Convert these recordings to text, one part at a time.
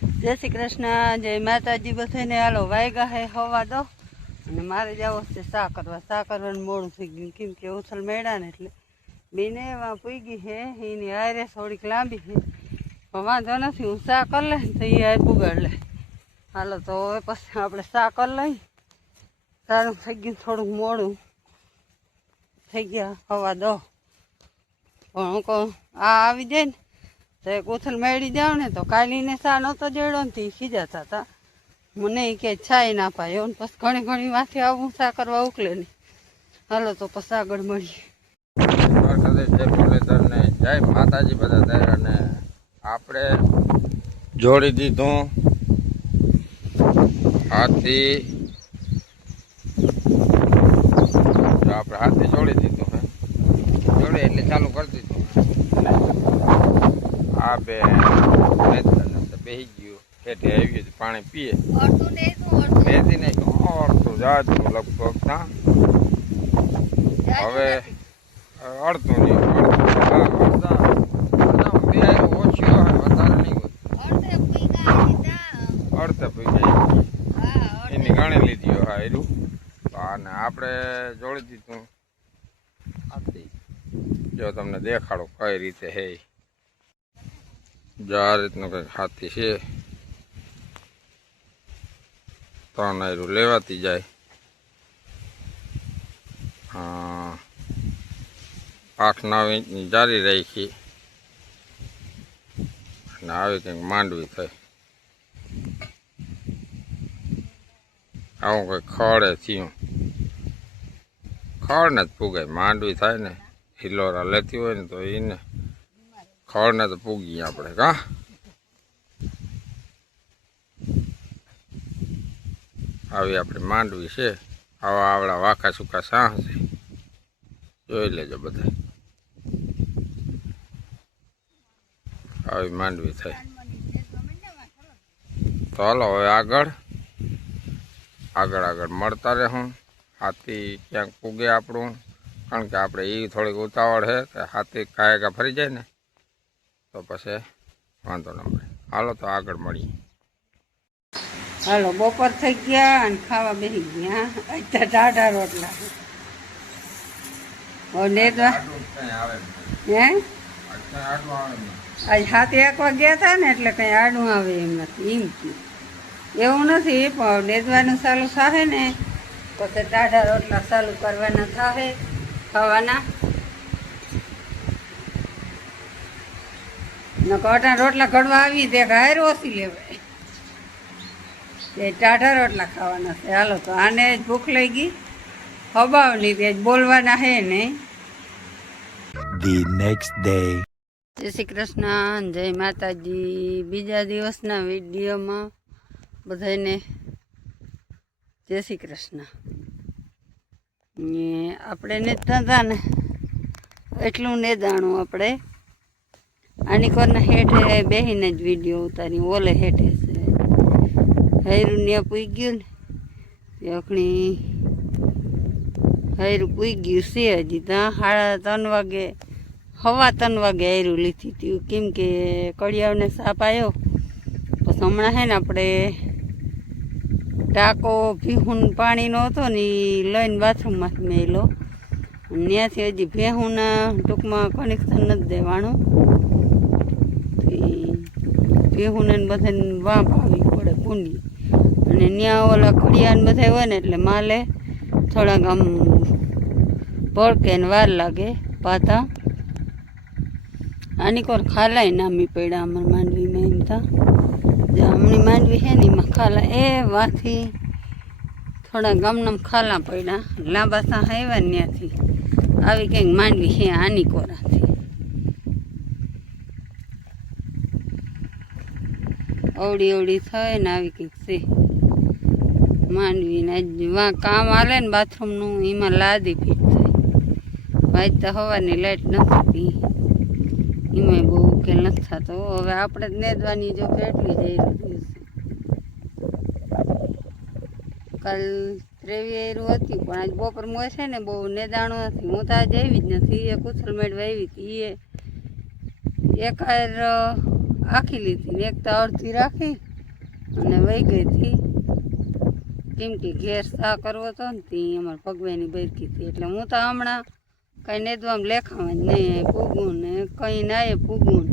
જય શ્રી કૃષ્ણ, જય માતાજી બધાને. હાલો વાયગા હે હવા દો અને મારે જવો છે ચા કરવાનું મોડું થઈ ગયું કેમ કે ઉથલ મેળા ને એટલે બેને એમાં પૂગી હે એની આરે થોડીક લાંબી છે પણ વાંધો નથી. હું ચા કરી લે તો એ આ પુગાડ લે. હાલો તો હવે પછી આપણે ચા કરી લઈ. સારું થઈ ગયું, થોડુંક મોડું થઈ ગયા હવા દો પણ હું કહું આ આવી જાય ને તો એક ઉથલ મેળી જાવ ને તો કાલીને ચા નહોતો જોડ્યો ને તે ખીજાતા હતા મને કે છાય ના પાય એવું. પછી ઘણી વાંથી આવું ચા કરવા ઉકલે નહીં. હાલો તો પછી આગળ મળીએ. જય માતાજી બધા દાયરાને આપણે જોડી દીધું હાથી. આપણે હાથી જોડી દીધું હે જોડે એટલે ચાલુ કરી દીધું. આ બે બેસી ગયું હેઠે આવી પાણી પીએ બેસી નહીં અડધું જાતું લગભગ ના હવે અડધું નહીં ઓછું વધારે નહીં અડધે પી એની ગણી લીધી હા એનું. અને આપણે જોડી દીધું હાથી. જો તમને દેખાડો કઈ રીતે હે. જો આ રીતનું કંઈક હાથી છે. 3 આયરું લેવાતી જાય. 8-9 ઇંચની જારી રાખી અને આવી કંઈક માંડવી થઈ. આવું કંઈક ખડે થયું. ખડને જ પૂગાય. માંડવી થાય ને હિલોરા લેતી હોય ને તો એને ખડને તો પૂગીએ આપણે. કા આવી આપણી માંડવી છે. આવા આવડા વાંકા સૂકા સાહ છે. જોઈ લેજો બધા. આવી માંડવી થઈ. તો હાલો હવે આગળ મળતા રહેવું. હાથી ક્યાંક પૂગે આપણું, કારણ કે આપણે એ થોડીક ઉતાવળ છે કે હાથી કાયકા ફરી જાય ને તો પછી વાંધો ન મળે. હાલો તો આગળ મળીએ. હાલો બપોર થઈ ગયા અને ખાવા બેસી ગયા. અત્યારે ટાઢા રોટલા નેદવા હે આજ 7-1 વાગ્યા હતા ને એટલે કંઈ આડું આવે એમ નથી. એમ એવું નથી પણ નેદવાનું ચાલુ થાય ને પછી ટાઢા રોટલા ચાલુ કરવાના થાય ખાવાના. કટા રોટલા ઘડવા આવી તે હાર ઓછી લેવાય તે ટાઢા રોટલા ખાવાના છે. હાલો તો આને જ ભૂખ લઈ ગઈ હબાવની તે જ બોલવાના હે નહીં. The next day. જય શ્રી કૃષ્ણ, જય માતાજી. બીજા દિવસના વિડીયોમાં બધાને જય શ્રી કૃષ્ણ. આપણે નેતા હતા ને એટલું નેદાણું આપણે આની કોરના હેઠે બેસીને જ વિડીયો ઉતારી. ઓલે હેઠે છે હૈરું ને પૂઈ ગયું ને અખણી હૈરું પૂઈ ગયું છે. હજી ત્યાં 3:30 વાગે 3:15 વાગે હૈરું લીધી હતી કેમ કે કડિયાવને સાપ આવ્યો. પછી હમણાં હે ને આપણે ટાંકો ભીહું પાણીનો હતો ને એ લઈને બાથરૂમમાંથી મેલો. ત્યાંથી હજી ભેહુંના ટૂંકમાં કનેક્શન નથી દેવાનું. ભેહુંને બધાને વાંપ આવી પડે કુંડી અને ત્યાં ઓલા ખડિયાને બધા હોય ને એટલે માલે થોડાક આમ ભડકે ને વાર લાગે પાતા. આની કોર ખાલાય નામી પડ્યા અમારા માંડવીમાં. એમ તા હમણી માંડવી છે ને એમાં ખાલા એ વાથી થોડા ગામનામ ખાલા પડ્યા. લાંબા સા આવ્યા ને ત્યાંથી આવી કંઈક માંડવી છે આની કોરાથી. અવડી થાય ને આવી કંઈક છે માંડવીને. કામ હાલે ને બાથરૂમનું એમાં લાદી ફીટ થાય. વાંચતા હવાની લાઈટ નથી એમાં બહુ ઉકેલ નથી થતો. હવે આપણે જ નેદવાની જો કેટલી જઈ રહી છે. કાલ 23 હતી પણ આજ બપોર મોય છે ને બહુ નેદાણું નથી. હું તો આજે આવી જ નથી. એક ઉથલ મેળવા આવી હતી એ એક હાર આખી લીધી ને એક તો અડધી રાખી અને વહી ગઈ હતી કેમ કે ઘેર સા કરવો હતો ને તે અમારે પગવેની બરકી હતી એટલે હું તો હમણાં કંઈ નેદવામાં લેખાવા જ નહીં પૂગું ને કંઈ નાએ પૂગું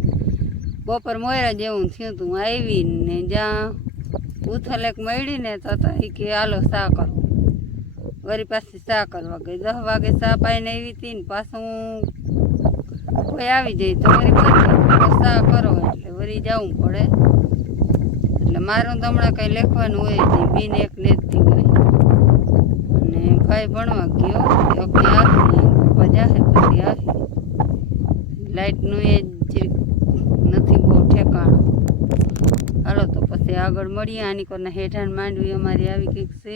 બપોર મોયરા જેવું થયું હતું હું આવી ને જ્યાં ઉથલ એક મળી ને તો એ કે હાલો સા કરો વળી પાછી સા કરવા ગઈ 10 વાગે સા પાઈને આવી હતી ને પાછું કોઈ આવી જાય તો વળી બચી સા કરો એટલે વળી જવું પડે એટલે મારું તો હમણાં કંઈ લખવાનું હોય નહીં બીન એક નેતતી હોય અને ભાઈ ભણવા ગયો ઓકે આવી પપ્પા જાહે પછી આવી લાઇટનું એ જ નથી બહુ ઠેકાણું હાલો તો પછી આગળ મળીએ આની કોને હેઠાણ માંડવી અમારી આવી કંઈક છે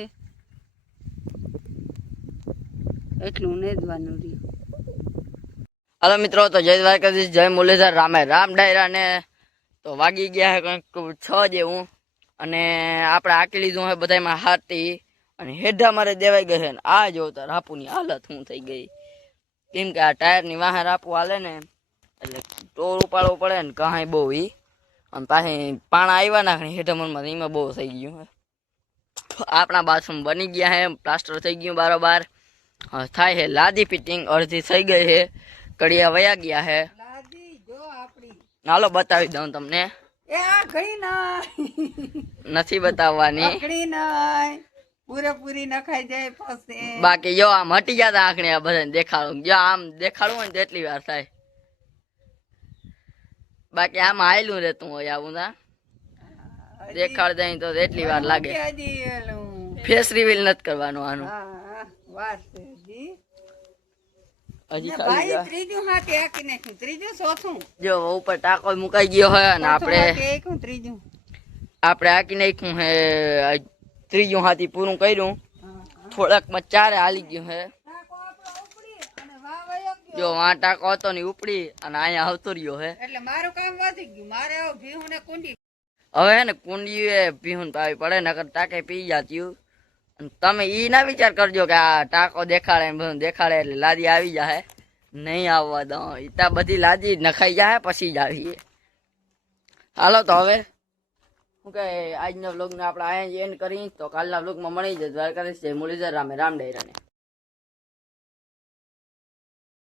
એટલું નેદવાનું રહ્યું. હાલો મિત્રો, તો જય દ્વારકાધીશ, જય મુરલીધર, રામે રામ ડાયરા ને તો વાગી ગયા હે કંઈક 6 જેવું અને આપણે આકી લીધું હે બધામાં હાથી અને હેઠા મારે દેવાઈ ગઈ છે ને આ જો તો રાપુની હાલત શું થઈ ગઈ કેમ કે આ ટાયરની વાહે રાપુ હાલે ને એટલે ટોર ઉપાડવો પડે ને કાંઈ બહુ ઈ અને પાછી પાણા આવ્યા નાખે હેઠા મનમાં એમાં બહુ થઈ ગયું હે. આપણા બાથરૂમ બની ગયા હે, પ્લાસ્ટર થઈ ગયું બરાબર, થાય છે લાદી ફિટિંગ અડધી થઈ ગઈ છે, કડિયા વયા ગયા છે. હાલો બતાવી દઉં તમને, નથી બતાવવાની પૂરેપૂરી નખાઈ જાય પછી બાકી જો આમ હટી જતા આંખણે આ બધાને દેખાડું, જો આમ દેખાડવું હોય ને તેટલી વાર થાય, બાકી આમ હાયલું રહેતું હોય આવું ના દેખાડ દઈ તો એટલી વાર લાગે. ફેસ રિવીલ નથી કરવાનું આનું, જો ઉપર ટાંકો મુકાઈ ગયો હોય અને આપણે આકી નાખ્યું હે ત્રીજું હાથી પૂરું કર્યું, થોડાક માં 4 હાલી ગયું હે. જો આ ટાંકો હતો ને ઉપડી અને અહીંયા આવતો રહ્યો હે એટલે મારું કામ વધી ગયું. મારે ભીહું ને કુંડી હવે હે ને કુંડી ભીહું પાવી પડે નકર ટાંકે પી જાતી. તમે ઈ ના વિચાર કરજો કે આ ટાંકો દેખાડે બધું દેખાડે એટલે લાદી આવી જાય, નહીં આવવા દો, ઈતા બધી લાદી નખાઈ જાય પછી જ આવીએ. હાલો તો હવે શું કહે આજના વ્લોગને આપણે અહીંયા જ એન્ડ કરી, તો કાલના વ્લોગમાં મળી જાય દ્વારકાધીશ, જય મુરલીધર, રામે રામ ડાયરાને.